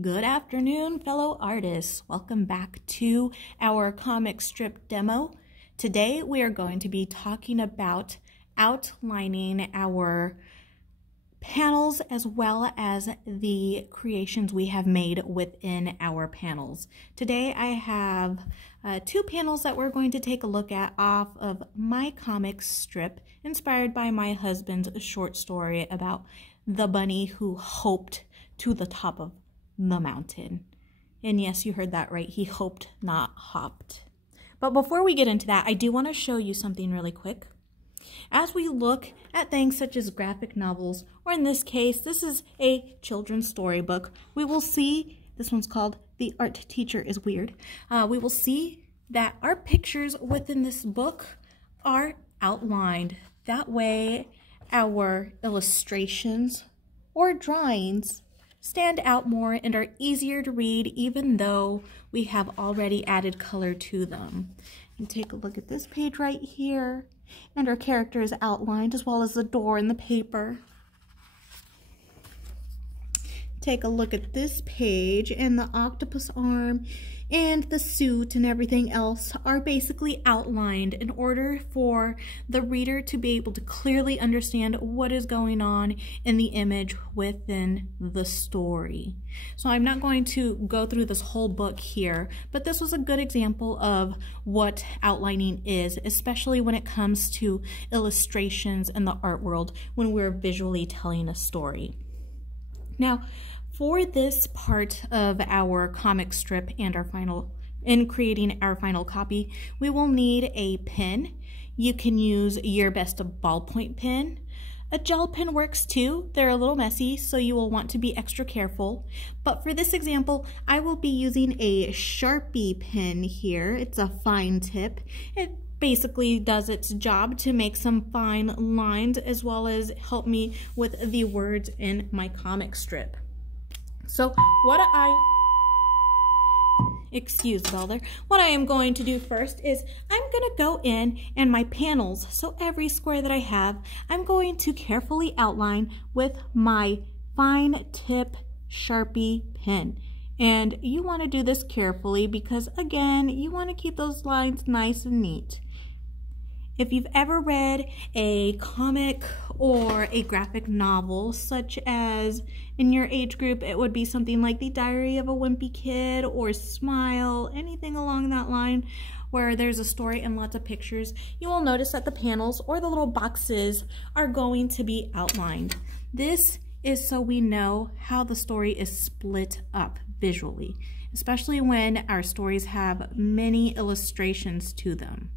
Good afternoon, fellow artists. Welcome back to our comic strip demo. Today we are going to be talking about outlining our panels as well as the creations we have made within our panels. Today I have two panels that we're going to take a look at off of my comic strip inspired by my husband's short story about the bunny who hoped to the top of the mountain. And yes, you heard that right. He hoped, not hopped. But before we get into that, I do want to show you something really quick. As we look at things such as graphic novels, or in this case, this is a children's storybook, we will see, this one's called The Art Teacher is Weird. We will see that our pictures within this book are outlined. That way, our illustrations or drawings stand out more and are easier to read, even though we have already added color to them. And take a look at this page right here, and our character is outlined as well as the door and the paper. Take a look at this page, and the octopus arm and the suit and everything else are basically outlined in order for the reader to be able to clearly understand what is going on in the image within the story. So I'm not going to go through this whole book here, but this was a good example of what outlining is, especially when it comes to illustrations in the art world when we're visually telling a story. Now, for this part of our comic strip and in creating our final copy, we will need a pen. You can use your best ballpoint pen. A gel pen works too. They're a little messy, so you will want to be extra careful. But for this example, I will be using a Sharpie pen here. It's a fine tip. It basically does its job to make some fine lines as well as help me with the words in my comic strip. So what I am going to do first is I'm going to go in and my panels, so every square that I have, I'm going to carefully outline with my fine tip Sharpie pen. And you want to do this carefully because, again, you want to keep those lines nice and neat. If you've ever read a comic or a graphic novel, such as in your age group, it would be something like The Diary of a Wimpy Kid or Smile, anything along that line where there's a story and lots of pictures, you will notice that the panels or the little boxes are going to be outlined. This is so we know how the story is split up visually, especially when our stories have many illustrations to them.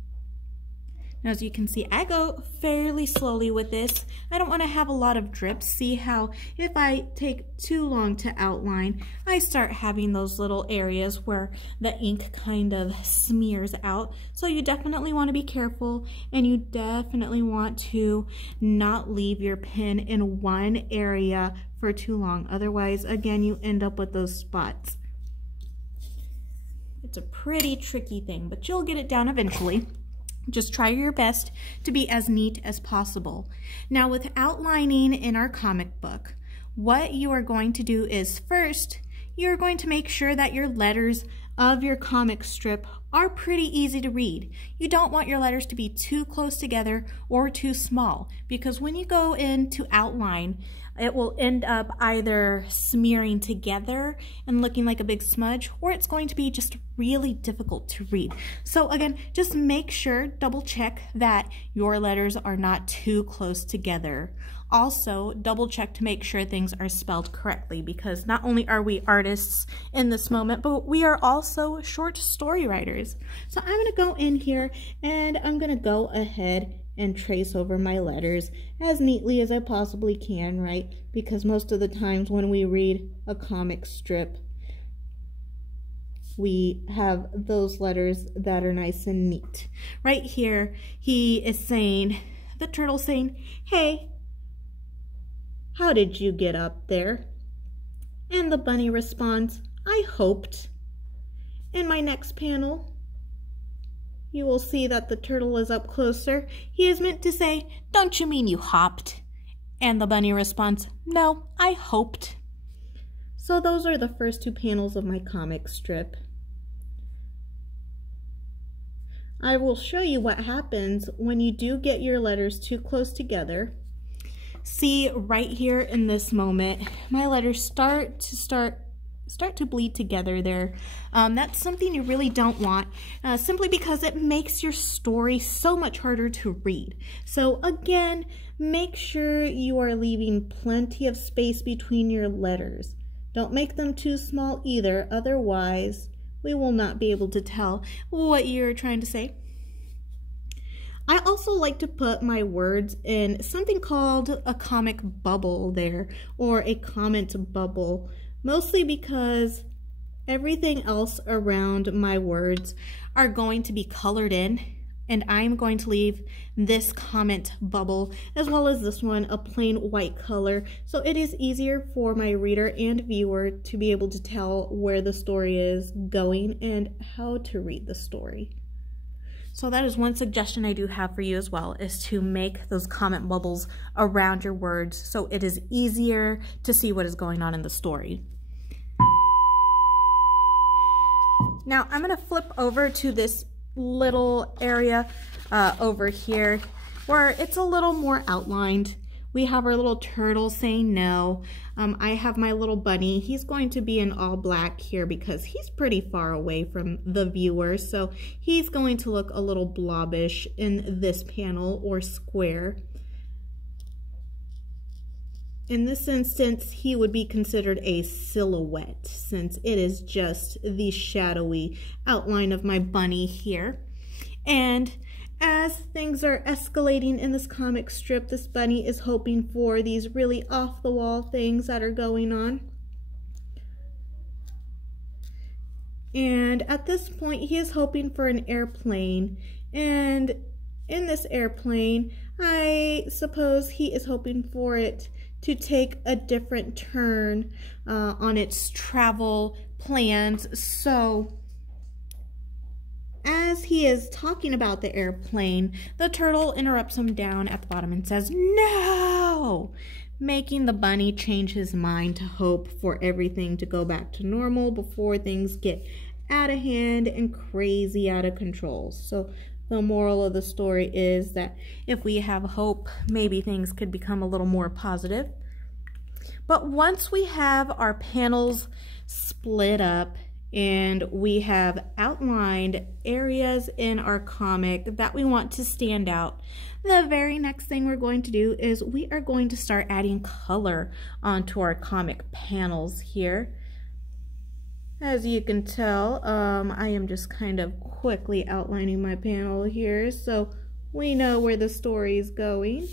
Now, as you can see, I go fairly slowly with this. I don't want to have a lot of drips. See how if I take too long to outline, I start having those little areas where the ink kind of smears out. So you definitely want to be careful, and you definitely want to not leave your pen in one area for too long. Otherwise, again, you end up with those spots. It's a pretty tricky thing, but you'll get it down eventually. Just try your best to be as neat as possible. Now, with outlining in our comic book, what you are going to do is first, you're going to make sure that your letters of your comic strip are pretty easy to read. You don't want your letters to be too close together or too small, because when you go in to outline, it will end up either smearing together and looking like a big smudge, or it's going to be just really difficult to read. So again, just make sure, double check that your letters are not too close together. Also, double check to make sure things are spelled correctly, because not only are we artists in this moment, but we are also short story writers. So I'm going to go in here and I'm going to go ahead and trace over my letters as neatly as I possibly can, right? Because most of the times when we read a comic strip, we have those letters that are nice and neat. Right here, he is saying, the turtle's saying, "Hey, how did you get up there?" And the bunny responds, "I hoped." In my next panel, you will see that the turtle is up closer. He is meant to say, "Don't you mean you hopped?" And the bunny responds, "No, I hoped." So those are the first two panels of my comic strip. I will show you what happens when you do get your letters too close together. See right here in this moment, my letters start to bleed together there. That's something you really don't want, simply because it makes your story so much harder to read. So again, make sure you are leaving plenty of space between your letters. Don't make them too small either, otherwise we will not be able to tell what you're trying to say. I also like to put my words in something called a comic bubble there, or a comment bubble, mostly because everything else around my words are going to be colored in, and I'm going to leave this comment bubble as well as this one a plain white color, so it is easier for my reader and viewer to be able to tell where the story is going and how to read the story. So that is one suggestion I do have for you as well, is to make those comment bubbles around your words so it is easier to see what is going on in the story. Now I'm going to flip over to this little area over here where it's a little more outlined. We have our little turtle saying no. I have my little bunny. He's going to be in all black here because he's pretty far away from the viewer, so he's going to look a little blobbish in this panel or square. In this instance, he would be considered a silhouette since it is just the shadowy outline of my bunny here. And as things are escalating in this comic strip, this bunny is hoping for these really off-the-wall things that are going on. And at this point, he is hoping for an airplane. And in this airplane, I suppose he is hoping for it to take a different turn on its travel plans. So as he is talking about the airplane, the turtle interrupts him down at the bottom and says, "No!" making the bunny change his mind to hope for everything to go back to normal before things get out of hand and crazy out of control. So the moral of the story is that if we have hope, maybe things could become a little more positive. But once we have our panels split up and we have outlined areas in our comic that we want to stand out, the very next thing we're going to do is we are going to start adding color onto our comic panels here. As you can tell, I am just kind of quickly outlining my panel here so we know where the story is going.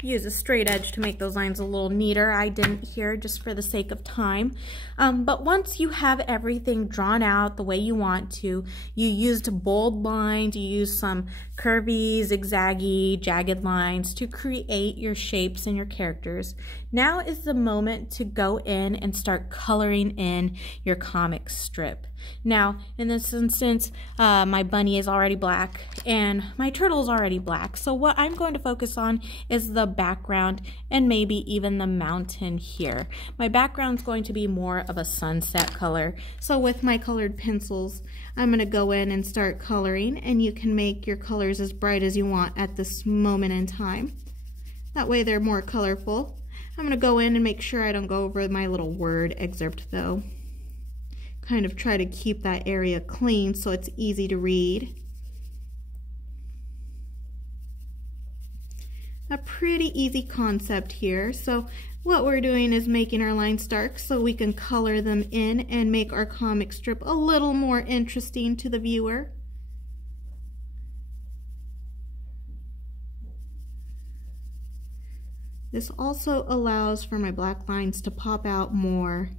Use a straight edge to make those lines a little neater. I didn't here just for the sake of time. But once you have everything drawn out the way you want to, you used bold lines, you used some curvy, zigzaggy, jagged lines to create your shapes and your characters. Now is the moment to go in and start coloring in your comic strip. Now, in this instance, my bunny is already black and my turtle is already black. So what I'm going to focus on is the background and maybe even the mountain here. My background is going to be more of a sunset color. So with my colored pencils, I'm going to go in and start coloring, and you can make your colors as bright as you want at this moment in time. That way they're more colorful. I'm going to go in and make sure I don't go over my little word excerpt though. Kind of try to keep that area clean so it's easy to read. A pretty easy concept here. So what we're doing is making our lines dark so we can color them in and make our comic strip a little more interesting to the viewer. This also allows for my black lines to pop out more.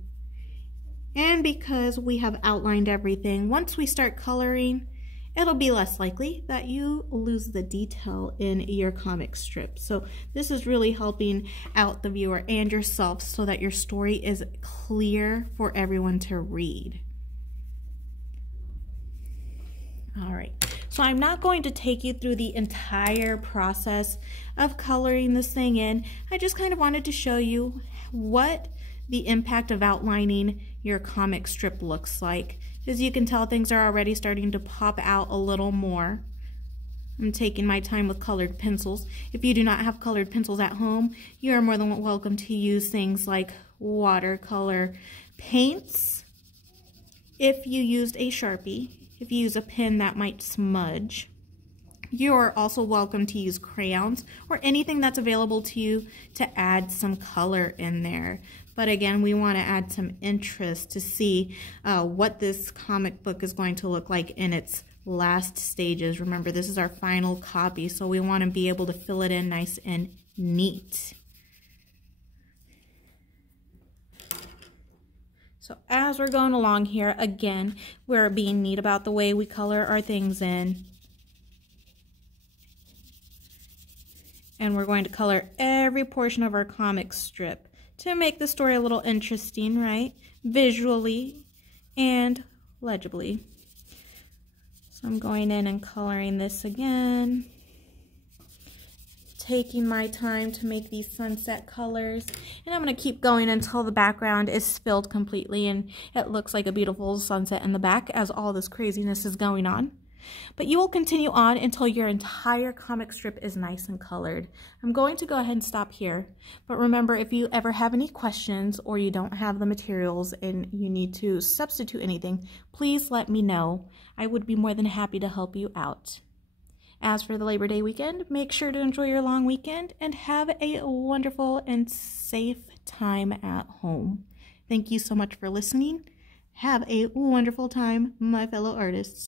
And because we have outlined everything, once we start coloring, it'll be less likely that you lose the detail in your comic strip. So this is really helping out the viewer and yourself so that your story is clear for everyone to read. All right, so So I'm not going to take you through the entire process of coloring this thing in. I just kind of wanted to show you what the impact of outlining your comic strip looks like. As you can tell, things are already starting to pop out a little more. I'm taking my time with colored pencils. If you do not have colored pencils at home, you are more than welcome to use things like watercolor paints. If you used a Sharpie, if you use a pen that might smudge, you are also welcome to use crayons or anything that's available to you to add some color in there. But again, we want to add some interest to see what this comic book is going to look like in its last stages. Remember, this is our final copy, so we want to be able to fill it in nice and neat. So as we're going along here, again, we're being neat about the way we color our things in. And we're going to color every portion of our comic strip to make the story a little interesting, right? Visually and legibly. So I'm going in and coloring this again. Taking my time to make these sunset colors. And I'm going to keep going until the background is filled completely and it looks like a beautiful sunset in the back as all this craziness is going on. But you will continue on until your entire comic strip is nice and colored. I'm going to go ahead and stop here. But remember, if you ever have any questions or you don't have the materials and you need to substitute anything, please let me know. I would be more than happy to help you out. As for the Labor Day weekend, make sure to enjoy your long weekend and have a wonderful and safe time at home. Thank you so much for listening. Have a wonderful time, my fellow artists.